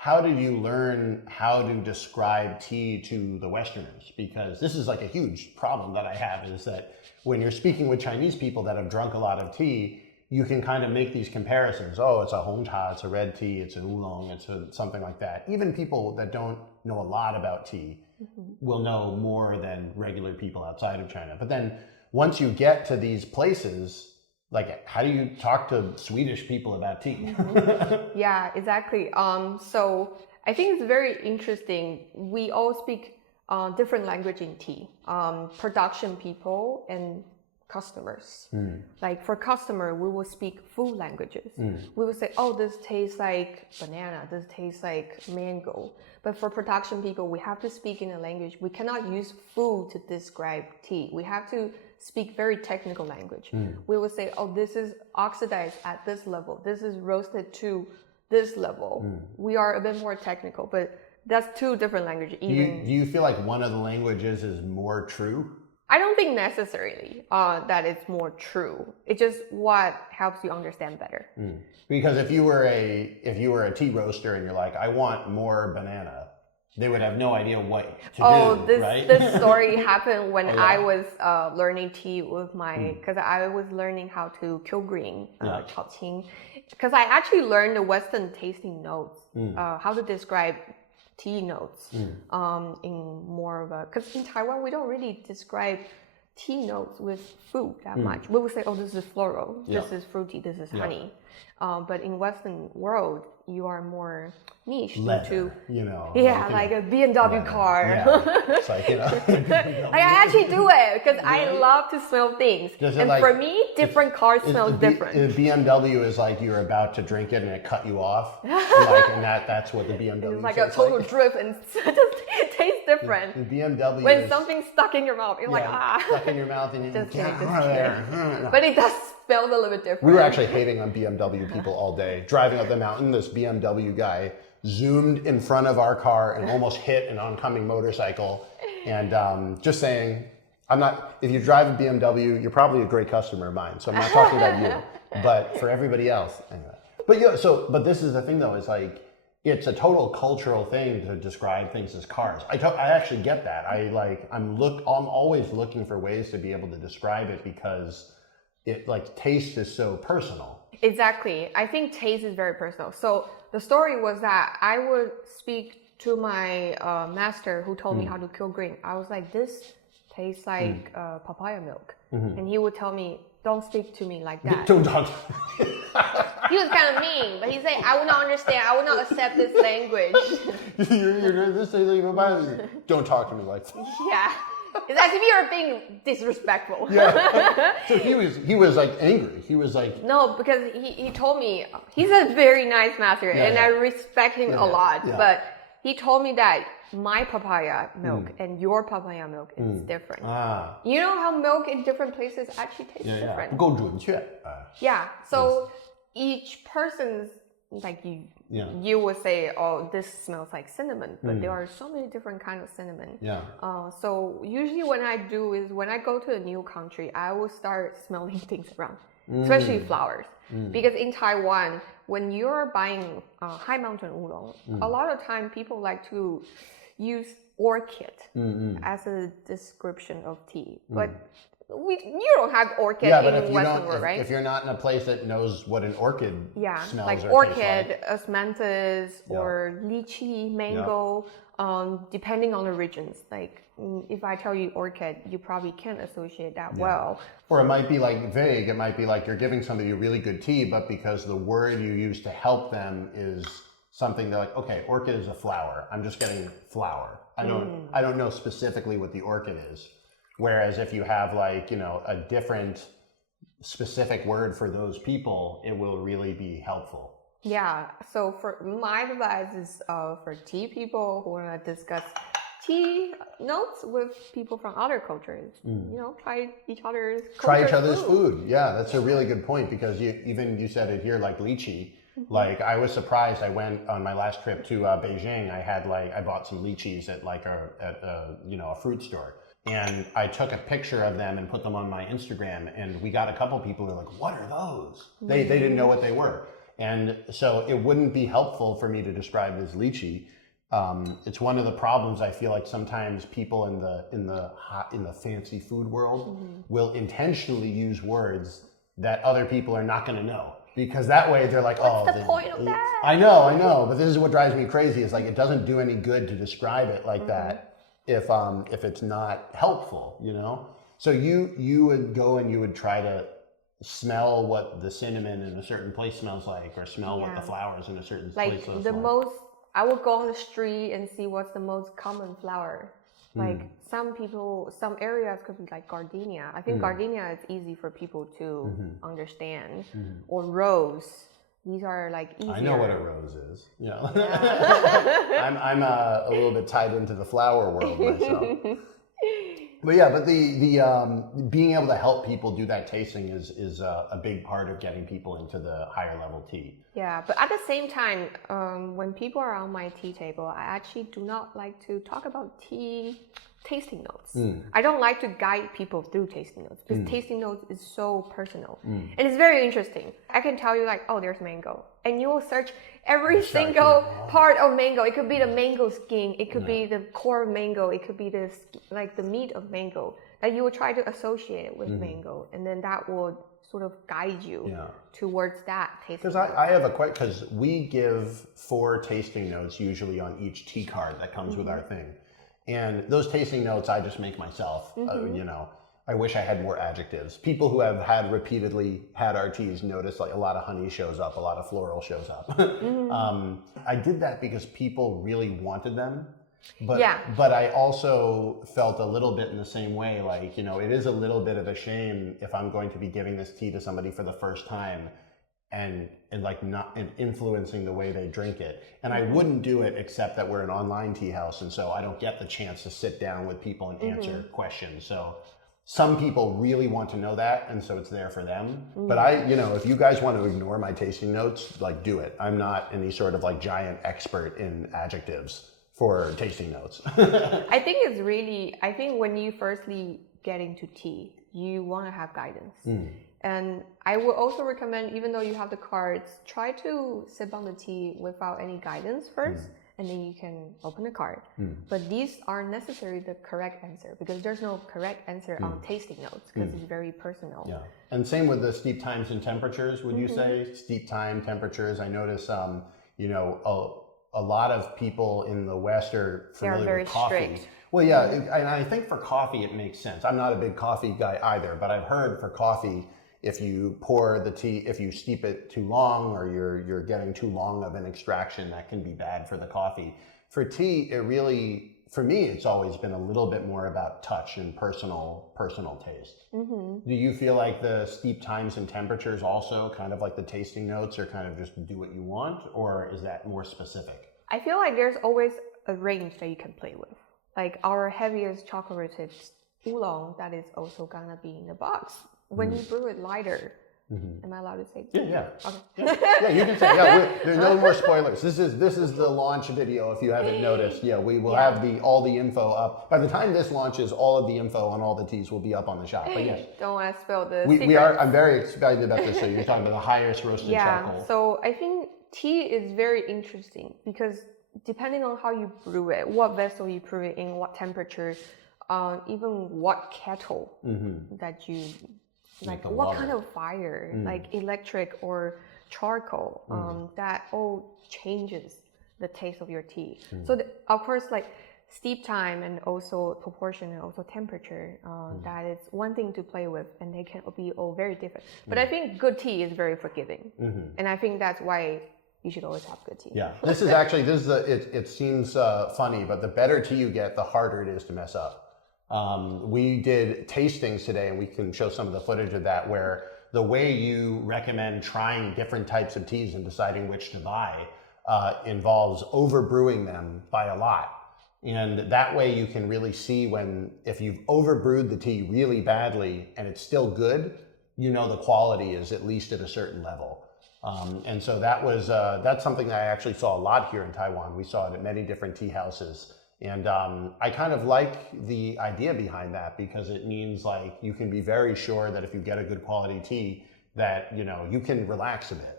how did you learn how to describe tea to the Westerners? Because this is like a huge problem that I have, is that when you're speaking with Chinese people that have drunk a lot of tea, you can kind of make these comparisons. Oh, it's a hong cha, it's a red tea, it's an oolong, it's something like that. Even people that don't know a lot about tea will know more than regular people outside of China. But then once you get to these places, like, how do you talk to Swedish people about tea? Yeah, exactly. So I think it's very interesting. We all speak different language in tea. Production people and customers. Like for customer, we will speak food languages. We will say, oh, this tastes like banana, this tastes like mango. But for production people, we have to speak in a language. We cannot use food to describe tea. We have to speak very technical language. We will say, oh, this is oxidized at this level. This is roasted to this level. We are a bit more technical, but that's two different languages. Do you feel like one of the languages is more true? I don't think necessarily that it's more true. It's just what helps you understand better. Because if you were a tea roaster and you're like, I want more banana, they would have no idea what to do, right? This story happened when I was learning tea with my, because I was learning how to kill green, chaoqing. Because I actually learned the Western tasting notes, how to describe tea notes in more of a, because in Taiwan we don't really describe tea notes with food that much. We would say, oh, this is floral, this is fruity, this is honey. But in Western world, you are more niche into, you know, like a BMW car. It's like, you know, like I actually do it because I love to smell things. And like, for me, different cars smell different. BMW is like you're about to drink it and it cut you off. And that's what the BMW is like a total drift and it tastes different. The BMW when something's stuck in your mouth, you're like, stuck in your mouth and you but it does smell a little bit different. We were actually hating on BMW people all day. Driving up the mountain, this BMW guy zoomed in front of our car and almost hit an oncoming motorcycle. And just saying, if you drive a BMW, you're probably a great customer of mine. So I'm not talking about you, but for everybody else. Anyway. But this is the thing though, is like, it's a total cultural thing to describe things as cars. I actually get that. I'm always looking for ways to be able to describe it because it like taste is so personal. Exactly. I think taste is very personal. So the story was that I would speak to my master who told me how to kill green. I was like, this tastes like papaya milk. And he would tell me, don't speak to me like that. Don't talk. He was kind of mean, but he said, I will not understand. I will not accept this language. Don't talk to me like that. Yeah. It's as if you're being disrespectful. Yeah. So he was like angry. He was like, no, because he told me he's a very nice master and I respect him a lot. Yeah. But he told me that my papaya milk and your papaya milk is different. You know how milk in different places actually tastes different. 不够准确. Yeah. So each person's like you would say, oh, this smells like cinnamon, but there are so many different kinds of cinnamon. Yeah. So usually when I go to a new country, I will start smelling things around, especially flowers. Because in Taiwan, when you're buying high mountain oolong, a lot of time people like to use orchid as a description of tea, but you don't have orchid in Western world, right? If you're not in a place that knows what an orchid smells like or orchid, osmanthus, or lychee, mango, depending on the regions. Like if I tell you orchid, you probably can't associate that well. Or it might be like vague. It might be like you're giving somebody really good tea, but because the word you use to help them is something they're like, okay, orchid is a flower. I'm just getting flower. I don't know specifically what the orchid is. Whereas if you have like, you know, a different specific word for those people, it will really be helpful. Yeah. So for my advice is for tea people who want to discuss tea notes with people from other cultures. You know, try each other's food. Yeah, that's a really good point because you said it here, like lychee. Like I was surprised. I went on my last trip to Beijing. I bought some lychees at like a fruit store. And I took a picture of them and put them on my Instagram, and we got a couple people who were like, what are those? They didn't know what they were. And so it wouldn't be helpful for me to describe it as lychee. It's one of the problems I feel like sometimes people in the fancy food world will intentionally use words that other people are not going to know, because that way they're like, What's the point of that? I know, but this is what drives me crazy. Is like it doesn't do any good to describe it like that if it's not helpful, you know. So you would go and you would try to smell what the cinnamon in a certain place smells like, or smell what the flowers in a certain place smells like. I would go on the street and see what's the most common flower. Like some areas could be like gardenia. I think gardenia is easy for people to understand. Or rose. These are like easier. I know what a rose is. Yeah. I'm a little bit tied into the flower world myself. But yeah, but the being able to help people do that tasting is a big part of getting people into the higher level tea. Yeah, but at the same time, when people are on my tea table, I actually do not like to talk about tea tasting notes. I don't like to guide people through tasting notes, because tasting notes is so personal. And it's very interesting. I can tell you like, oh, there's mango. And you will search every single part of mango. It could be the mango skin, it could be the core of mango, it could be the meat of mango. That you will try to associate it with mango, and then that will sort of guide you towards that tasting. Because I have because we give 4 tasting notes usually on each tea card that comes with our thing. And those tasting notes I just make myself. You know, I wish I had more adjectives. People who have repeatedly had our teas notice like a lot of honey shows up, a lot of floral shows up. I did that because people really wanted them. But I also felt a little bit in the same way, like, you know, it is a little bit of a shame if I'm going to be giving this tea to somebody for the first time and influencing the way they drink it. And I wouldn't do it except that we're an online tea house, and so I don't get the chance to sit down with people and answer questions. So some people really want to know that, and so it's there for them. But if you guys want to ignore my tasting notes, like, do it. I'm not any sort of like giant expert in adjectives for tasting notes. I think when you firstly get into tea, you want to have guidance. And I would also recommend, even though you have the cards, try to sip on the tea without any guidance first, and then you can open the card. But these aren't necessarily the correct answer, because there's no correct answer on tasting notes, because it's very personal. Yeah, and same with the steep times and temperatures, would you say? Steep time, temperatures, I notice, a lot of people in the West are familiar with coffee. Strict. Well, yeah, and I think for coffee it makes sense. I'm not a big coffee guy either, but I've heard for coffee, if you pour the tea, if you steep it too long, or you're getting too long of an extraction, that can be bad for the coffee. For tea, for me, it's always been a little bit more about touch and personal taste. Do you feel like the steep times and temperatures also, kind of like the tasting notes, are kind of just do what you want, or is that more specific? I feel like there's always a range that you can play with. Like our heaviest charcoal roasted oolong, that is also gonna be in the box. When you brew it lighter, am I allowed to say? Yeah. Okay. Yeah, you can say. Yeah, there's no more spoilers. This is the launch video. If you haven't noticed, we will have all the info up. By the time this launches, all of the info on all the teas will be up on the shop. But yes, don't want to spill the we are. I'm very excited about this. So you're talking about the highest roasted charcoal. So I think tea is very interesting, because depending on how you brew it, what vessel you brew it in, what temperature, even what kettle that you. Like what kind of fire, like electric or charcoal, that all changes the taste of your tea. So of course, like steep time and also proportion and also temperature, that is one thing to play with, and they can be all very different. But I think good tea is very forgiving, and I think that's why you should always have good tea. Yeah, it seems funny, but the better tea you get, the harder it is to mess up. We did tastings today, and we can show some of the footage of that, where the way you recommend trying different types of teas and deciding which to buy involves overbrewing them by a lot. And that way you can really see if you've overbrewed the tea really badly and it's still good, the quality is at least at a certain level. And so that's something that I actually saw a lot here in Taiwan. We saw it at many different tea houses. And I kind of like the idea behind that, because it means like you can be very sure that if you get a good quality tea, that you can relax a bit.